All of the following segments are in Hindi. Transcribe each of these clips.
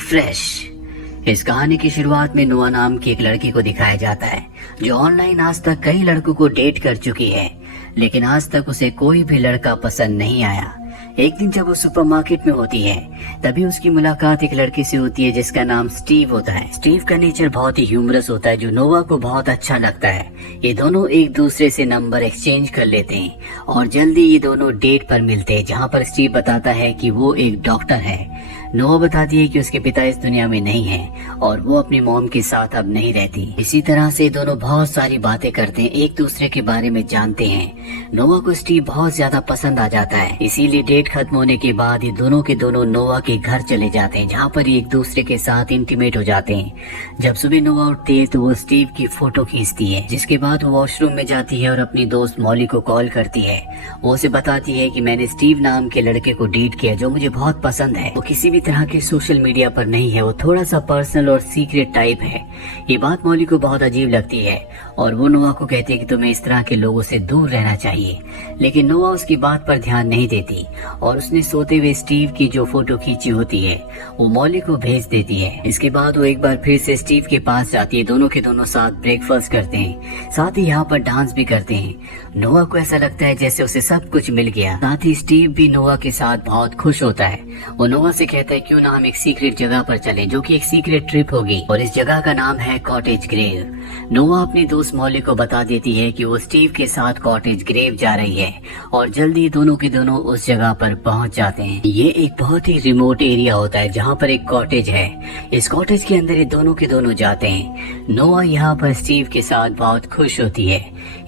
फ्रेश। इस कहानी की शुरुआत में नोआ नाम की एक लड़की को दिखाया जाता है जो ऑनलाइन आज तक कई लड़कों को डेट कर चुकी है, लेकिन आज तक उसे कोई भी लड़का पसंद नहीं आया। एक दिन जब वो सुपरमार्केट में होती है तभी उसकी मुलाकात एक लड़के से होती है जिसका नाम स्टीव होता है। स्टीव का नेचर बहुत ही ह्यूमरस होता है जो नोआ को बहुत अच्छा लगता है। ये दोनों एक दूसरे से नंबर एक्सचेंज कर लेते हैं और जल्दी ये दोनों डेट पर मिलते हैं, जहाँ पर स्टीव बताता है कि वो एक डॉक्टर है। नोआ बताती है कि उसके पिता इस दुनिया में नहीं है और वो अपनी मॉम के साथ अब नहीं रहती। इसी तरह से दोनों बहुत सारी बातें करते हैं, एक दूसरे के बारे में जानते हैं। नोआ को स्टीव बहुत ज्यादा पसंद आ जाता है, इसीलिए डेट खत्म होने के बाद ये दोनों के दोनों नोआ के घर चले जाते हैं, जहाँ पर एक दूसरे के साथ इंटीमेट हो जाते हैं। जब सुबह नोआ उठती है तो वो स्टीव की फोटो खींचती है, जिसके बाद वो वॉशरूम में जाती है और अपनी दोस्त मॉली को कॉल करती है। वो उसे बताती है कि मैंने स्टीव नाम के लड़के को डेट किया जो मुझे बहुत पसंद है। वो किसी भी तरह के सोशल मीडिया पर नहीं है, वो थोड़ा सा पर्सनल और सीक्रेट टाइप है। ये बात मॉली को बहुत अजीब लगती है और वो नोआ को कहती है कि तुम्हें इस तरह के लोगों से दूर रहना चाहिए, लेकिन नोआ उसकी बात पर ध्यान नहीं देती और उसने सोते हुए स्टीव की जो फोटो खींची होती है वो मॉली को भेज देती है। इसके बाद वो एक बार फिर से स्टीव के पास जाती है, दोनों के दोनों साथ ब्रेकफास्ट करते हैं, साथ ही यहाँ पर डांस भी करते हैं। नोआ को ऐसा लगता है जैसे उसे सब कुछ मिल गया। साथ ही स्टीव भी नोआ के साथ बहुत खुश होता है। वो नोआ से कहता है क्यों ना हम एक सीक्रेट जगह पर चलें, जो कि एक सीक्रेट ट्रिप होगी और इस जगह का नाम है कॉटेज ग्रेव। नोआ अपनी दोस्त मॉली को बता देती है कि वो स्टीव के साथ कॉटेज ग्रेव जा रही है और जल्दी दोनों के दोनों उस जगह पर पहुंच जाते हैं। ये एक बहुत ही रिमोट एरिया होता है जहाँ पर एक कॉटेज है। इस कॉटेज के अंदर ये दोनों के दोनों जाते हैं। नोआ यहाँ पर स्टीव के साथ बहुत खुश होती है।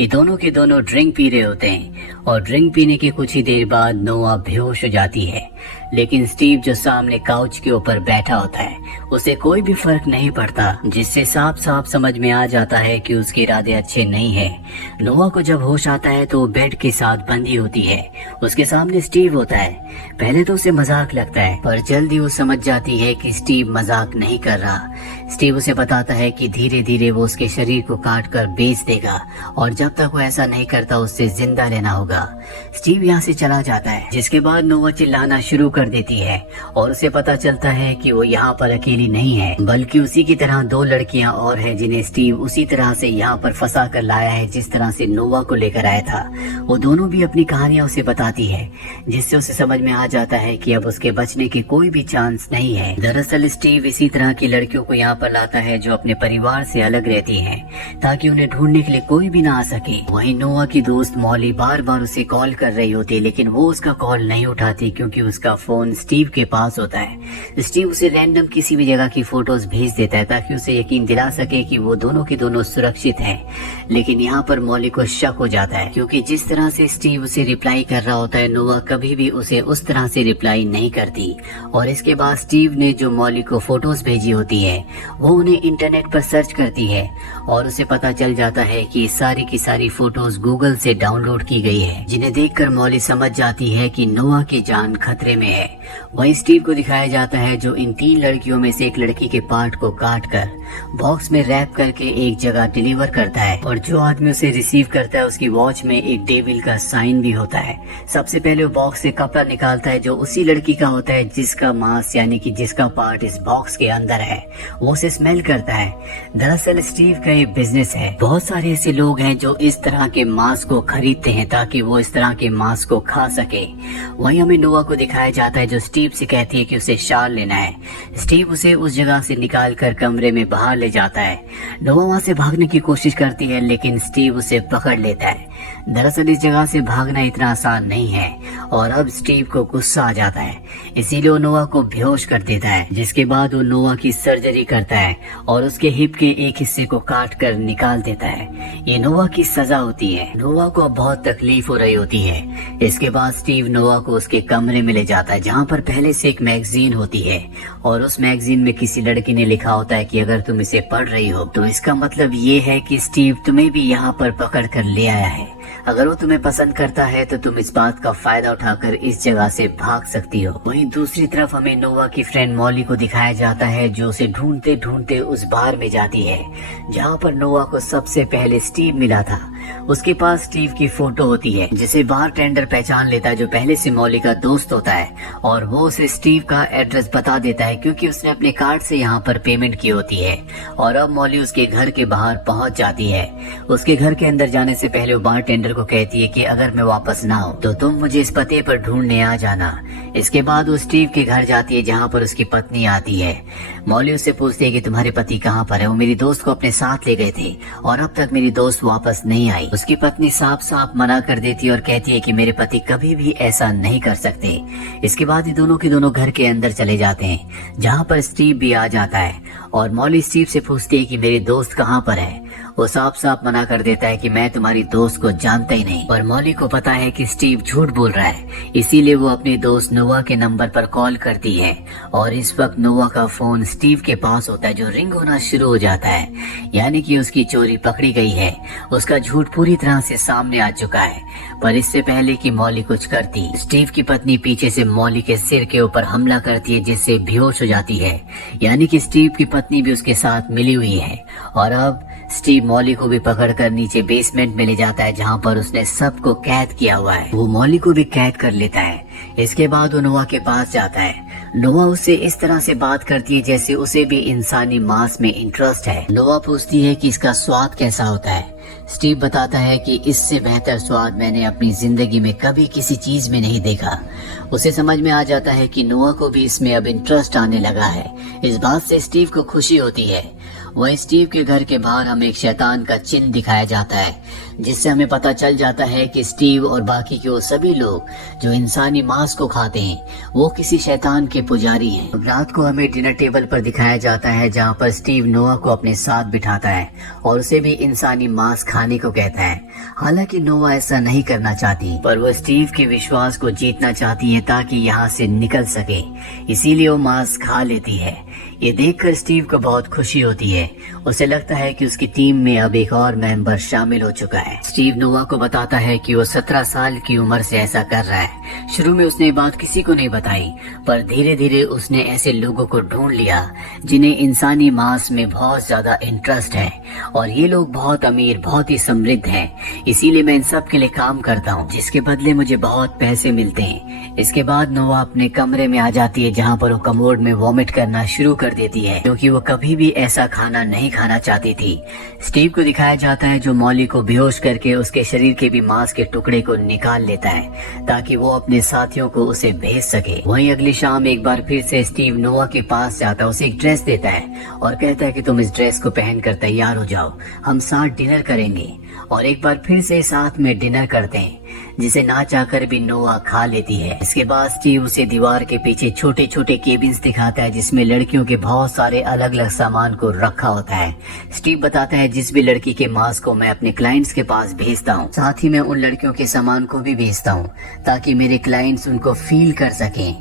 ये दोनों के दोनों ड्रिंक पी रहे होते हैं और ड्रिंक पीने के कुछ ही देर बाद नोआ बेहोश हो जाती है, लेकिन स्टीव जो सामने काउच के ऊपर बैठा होता है उसे कोई भी फर्क नहीं पड़ता, जिससे साफ साफ समझ में आ जाता है कि उसके इरादे अच्छे नहीं है। नोआ को जब होश आता है तो वो बेड के साथ बंधी होती है, उसके सामने स्टीव होता है। पहले तो उसे मजाक लगता है पर जल्दी वो समझ जाती है कि स्टीव मजाक नहीं कर रहा। स्टीव उसे बताता है कि धीरे धीरे वो उसके शरीर को काट कर बेच देगा और जब तक वो ऐसा नहीं करता उससे जिंदा रहना होगा। स्टीव यहाँ से चला जाता है, जिसके बाद नोआ चिल्लाना शुरू कर देती है और उसे पता चलता है कि वो यहाँ पर अकेली नहीं है, बल्कि उसी की तरह दो लड़कियां और हैं जिन्हें स्टीव उसी तरह से यहाँ पर फंसा कर लाया है जिस तरह से नोआ को लेकर आया था। वो दोनों भी अपनी कहानियां उसे बताती है, जिससे उसे समझ में आ जाता है कि अब उसके बचने के कोई भी चांस नहीं है। दरअसल स्टीव इसी तरह की लड़कियों को यहाँ पर लाता है जो अपने परिवार से अलग रहती हैं, ताकि उन्हें ढूंढने के लिए कोई भी ना आ सके। वहीं नोआ की दोस्त मॉली बार बार उसे कॉल कर रही होती है, लेकिन वो उसका कॉल नहीं उठाती क्योंकि उसका फोन स्टीव के पास होता है। स्टीव उसे रैंडम किसी भी जगह की फोटोज भेज देता है ताकि उसे यकीन दिला सके कि वो दोनों के दोनों सुरक्षित हैं। लेकिन यहाँ पर मॉली को शक हो जाता है क्योंकि जिस तरह से स्टीव उसे रिप्लाई कर रहा होता है नोआ कभी भी उसे उस तरह से रिप्लाई नहीं करती। और इसके बाद स्टीव ने जो मॉली को फोटोज भेजी होती है वो उन्हें इंटरनेट पर सर्च करती है और उसे पता चल जाता है कि सारी की सारी फोटोज गूगल से डाउनलोड की गई है, जिन्हें देखकर मॉली समझ जाती है कि नोआ की जान खतरे में है। वहीं स्टीव को दिखाया जाता है जो इन तीन लड़कियों में से एक लड़की के पार्ट को काट कर बॉक्स में रैप करके एक जगह डिलीवर करता है और जो आदमी उसे रिसीव करता है उसकी वॉच में एक डेविल का साइन भी होता है। सबसे पहले वो बॉक्स से कपड़ा निकालता है जो उसी लड़की का होता है जिसका मांस यानी कि जिसका पार्ट इस बॉक्स के अंदर है। वो उसे स्मेल करता है। दरअसल स्टीव का ये बिजनेस है। बहुत सारे ऐसे लोग हैं जो इस तरह के मांस को खरीदते हैं ताकि वो इस तरह के मांस को खा सके। वहीं हमें नोआ को दिखाया जाता है जो स्टीव से कहती है कि उसे शाल लेना है। स्टीव उसे उस जगह से निकाल कर कमरे में बाहर ले जाता है। नोआ वहाँ से भागने की कोशिश करती है लेकिन स्टीव उसे पकड़ लेता है। दरअसल इस जगह से भागना इतना आसान नहीं है और अब स्टीव को गुस्सा आ जाता है, इसीलिए वो नोआ को बेहोश कर देता है, जिसके बाद वो नोआ की सर्जरी करता है और उसके हिप के एक हिस्से को काट कर निकाल देता है। ये नोआ की सजा होती है। नोआ को अब बहुत तकलीफ हो रही होती है। इसके बाद स्टीव नोआ को उसके कमरे में ले जाता है जहाँ पर पहले से एक मैगजीन होती है और उस मैगजीन में किसी लड़की ने लिखा होता है कि अगर तुम इसे पढ़ रही हो तो इसका मतलब ये है कि स्टीव तुम्हें भी यहाँ पर पकड़ कर ले आया है। अगर वो तुम्हें पसंद करता है तो तुम इस बात का फायदा उठाकर इस जगह से भाग सकती हो। वहीं दूसरी तरफ हमें नोआ की फ्रेंड मॉली को दिखाया जाता है जो उसे ढूंढते ढूंढते उस बार में जाती है जहाँ पर नोआ को सबसे पहले स्टीव मिला था। उसके पास स्टीव की फोटो होती है जिसे बारटेंडर पहचान लेता है, जो पहले से मॉली का दोस्त होता है, और वो उसे स्टीव का एड्रेस बता देता है क्योंकि उसने अपने कार्ड से यहाँ पर पेमेंट की होती है। और अब मॉली उसके घर के बाहर पहुंच जाती है। उसके घर के अंदर जाने से पहले वो बारटेंडर को कहती है कि अगर मैं वापस ना आऊं तो तुम मुझे इस पते पर ढूंढने आ जाना। इसके बाद वो स्टीव के घर जाती है जहाँ पर उसकी पत्नी आती है। मॉली उससे पूछती है कि तुम्हारे पति कहाँ पर है? वो मेरी दोस्त को अपने साथ ले गए थे और अब तक मेरी दोस्त वापस नहीं आई। उसकी पत्नी साफ साफ मना कर देती है और कहती है कि मेरे पति कभी भी ऐसा नहीं कर सकते। इसके बाद ये दोनों के दोनों घर के अंदर चले जाते हैं जहाँ पर स्टीव भी आ जाता है और मॉली स्टीव से पूछती है कि मेरी दोस्त कहाँ पर है। वो साफ साफ मना कर देता है कि मैं तुम्हारी दोस्त को जानता ही नहीं। पर मॉली को पता है कि स्टीव झूठ बोल रहा है, इसीलिए वो अपनी दोस्त नोवा के नंबर पर कॉल करती है और इस वक्त नोवा का फोन स्टीव के पास होता है जो रिंग होना शुरू हो जाता है, यानी कि उसकी चोरी पकड़ी गई है। उसका झूठ पूरी तरह से सामने आ चुका है। पर इससे पहले कि मॉली कुछ करती, स्टीव की पत्नी पीछे से मॉली के सिर के ऊपर हमला करती है जिससे बेहोश हो जाती है, यानी कि स्टीव की पत्नी भी उसके साथ मिली हुई है। और अब स्टीव मॉली को भी पकड़कर नीचे बेसमेंट में ले जाता है जहाँ पर उसने सबको कैद किया हुआ है। वो मॉली को भी कैद कर लेता है। इसके बाद वो नोवा के पास जाता है। नोवा उससे इस तरह से बात करती है जैसे उसे भी इंसानी मांस में इंटरेस्ट है। नोवा पूछती है कि इसका स्वाद कैसा होता है। स्टीव बताता है कि इससे बेहतर स्वाद मैंने अपनी जिंदगी में कभी किसी चीज में नहीं देखा। उसे समझ में आ जाता है कि नोवा को भी इसमें अब इंटरेस्ट आने लगा है। इस बात से स्टीव को खुशी होती है। वहीं स्टीव के घर के बाहर हमें एक शैतान का चिन्ह दिखाया जाता है जिससे हमें पता चल जाता है कि स्टीव और बाकी के वो सभी लोग जो इंसानी मांस को खाते हैं वो किसी शैतान के पुजारी हैं। रात को हमें डिनर टेबल पर दिखाया जाता है जहाँ पर स्टीव नोवा को अपने साथ बिठाता है और उसे भी इंसानी मांस खाने को कहता है। हालांकि नोवा ऐसा नहीं करना चाहती, पर वो स्टीव के विश्वास को जीतना चाहती है ताकि यहाँ से निकल सके, इसीलिए वो मांस खा लेती है। ये देखकर स्टीव को बहुत खुशी होती है। उसे लगता है कि उसकी टीम में अब एक और मेंबर शामिल हो चुका है। स्टीव नोवा को बताता है कि वो 17 साल की उम्र से ऐसा कर रहा है। शुरू में उसने ये बात किसी को नहीं बताई, पर धीरे धीरे उसने ऐसे लोगों को ढूंढ लिया जिन्हें इंसानी मांस में बहुत ज्यादा इंटरेस्ट है और ये लोग बहुत अमीर, बहुत ही समृद्ध हैं। इसीलिए मैं इन सब के लिए काम करता हूँ जिसके बदले मुझे बहुत पैसे मिलते हैं। इसके बाद नोवा अपने कमरे में आ जाती है जहाँ पर वो कमोड में वॉमिट करना शुरू कर देती है क्योंकि वो कभी भी ऐसा खाना नहीं खाना चाहती थी। स्टीव को दिखाया जाता है जो मॉली को बेहोश करके उसके शरीर के भी मांस के टुकड़े को निकाल लेता है ताकि वो अपने साथियों को उसे भेज सके। वहीं अगली शाम एक बार फिर से स्टीव नोवा के पास जाता है, उसे एक ड्रेस देता है और कहता है कि तुम इस ड्रेस को पहनकर तैयार हो जाओ, हम साथ डिनर करेंगे। और एक बार फिर से साथ में डिनर करते हैं जिसे ना चाहकर भी नोवा खा लेती है। इसके बाद स्टीव उसे दीवार के पीछे छोटे छोटे केबिन्स दिखाता है जिसमें लड़कियों के बहुत सारे अलग अलग सामान को रखा होता है। स्टीव बताता है जिस भी लड़की के मांस को मैं अपने क्लाइंट्स के पास भेजता हूँ, साथ ही मैं उन लड़कियों के सामान को भी भेजता हूँ ताकि मेरे क्लाइंट्स उनको फील कर सकें।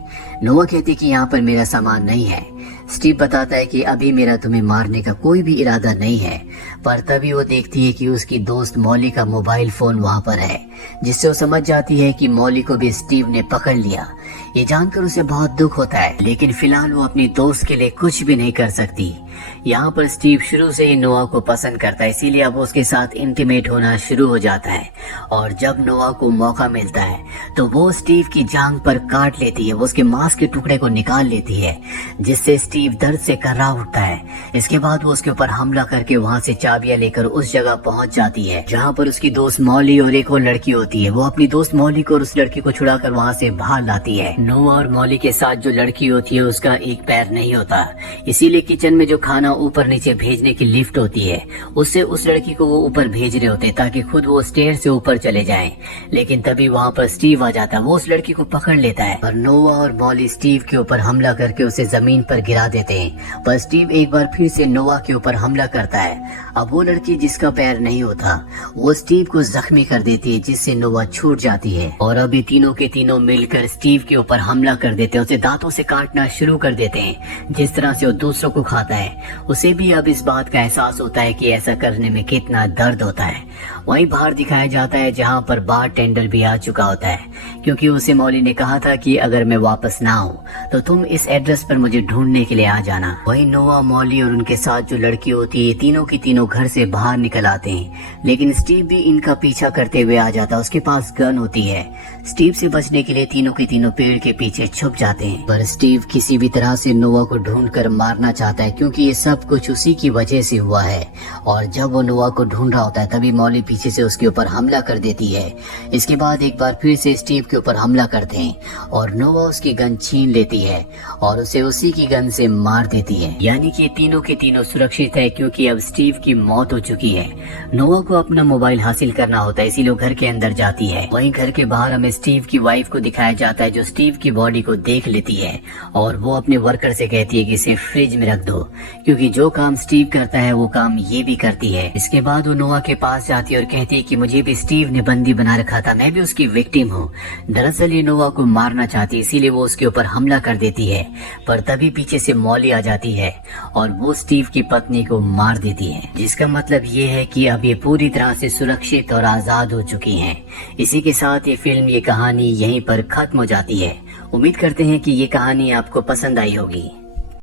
नोवा कहती कि यहाँ पर मेरा सामान नहीं है। स्टीव बताता है कि अभी मेरा तुम्हें मारने का कोई भी इरादा नहीं है, पर तभी वो देखती है कि उसकी दोस्त मॉली का मोबाइल फोन वहाँ पर है जिससे वो समझ जाती है कि मॉली को भी स्टीव ने पकड़ लिया। ये जानकर उसे बहुत दुख होता है, लेकिन फिलहाल वो अपनी दोस्त के लिए कुछ भी नहीं कर सकती। यहाँ पर स्टीव शुरू से ही नोवा को पसंद करता है, इसीलिए अब उसके साथ इंटीमेट होना शुरू हो जाता है। और जब नोवा को मौका मिलता है तो वो स्टीव की जांघ पर काट लेती है, वो उसके मांस के टुकड़े को निकाल लेती है जिससे स्टीव दर्द से कर्रा उठता है। इसके बाद वो उसके ऊपर हमला करके वहाँ से चाबियां लेकर उस जगह पहुँच जाती है जहाँ पर उसकी दोस्त मॉली और एक और लड़की होती है। वो अपनी दोस्त मॉली को और उस लड़की को छुड़ाकर वहाँ से बाहर लाती है। नोवा और मॉली के साथ जो लड़की होती है उसका एक पैर नहीं होता, इसीलिए किचन में जो खाना ऊपर नीचे भेजने की लिफ्ट होती है उससे उस लड़की को वो ऊपर भेज रहे होते ताकि खुद वो स्टेयर से ऊपर चले जाएं। लेकिन तभी वहाँ पर स्टीव आ जाता है, वो उस लड़की को पकड़ लेता है और नोवा और मॉली स्टीव के ऊपर हमला करके उसे जमीन पर गिरा देते हैं। पर स्टीव एक बार फिर से नोवा के ऊपर हमला करता है। अब वो लड़की जिसका पैर नहीं होता वो स्टीव को जख्मी कर देती है जिससे नोवा छूट जाती है और अभी तीनों के तीनों मिलकर स्टीव के ऊपर हमला कर देते हैं, उसे दांतों से काटना शुरू कर देते हैं जिस तरह से वो दूसरों को खाता है। उसे भी अब इस बात का एहसास होता है कि ऐसा करने में कितना दर्द होता है। वहीं बाहर दिखाया जाता है जहां पर बार टेंडर भी आ चुका होता है, क्योंकि उसे मौली ने कहा था कि अगर मैं वापस ना आऊं तो तुम इस एड्रेस पर मुझे ढूंढने के लिए आ जाना। वहीं नोआ, मौली और उनके साथ जो लड़की होती है, तीनों की तीनों घर से बाहर निकल आते हैं, लेकिन स्टीव भी इनका पीछा करते हुए आ जाता है। उसके पास गन होती है। स्टीव से बचने के लिए तीनों के तीनों पेड़ के पीछे छुप जाते हैं, पर स्टीव किसी भी तरह से नोआ को ढूंढकर मारना चाहता है, क्योंकि ये सब कुछ उसी की वजह से हुआ है। और जब वो नोआ को ढूंढ रहा होता है तभी मौली पीछे से उसके ऊपर हमला कर देती है। इसके बाद एक बार फिर से स्टीव के ऊपर हमला करते हैं और नोआ उसकी गन छीन लेती है और उसे उसी की गन से मार देती है। यानी कि तीनों के तीनों सुरक्षित है, क्योंकि अब स्टीव की मौत हो चुकी है। नोआ को अपना मोबाइल हासिल करना होता है, इसीलिए घर के अंदर जाती है। वहीं घर के बाहर हमें स्टीव की वाइफ को दिखाया जाता है, जो स्टीव की बॉडी को देख लेती है और वो अपने वर्कर से कहती है कि इसे फ्रिज में रख दो, क्योंकि जो काम स्टीव करता है वो काम ये भी करती है। इसके बाद वो नोआ के पास जाती है और कहती है कि मुझे भी स्टीव ने बंदी बना रखा था, मैं भी उसकी विक्टिम हूँ। दरअसल ये नोआ को मारना चाहती है, इसीलिए वो उसके ऊपर हमला कर देती है, पर तभी पीछे से मौली आ जाती है और वो स्टीव की पत्नी को मार देती है, जिसका मतलब ये है कि अब ये पूरी तरह से सुरक्षित और आजाद हो चुकी हैं। इसी के साथ ये फिल्म, ये कहानी यहीं पर खत्म हो जाती है। उम्मीद करते हैं कि ये कहानी आपको पसंद आई होगी।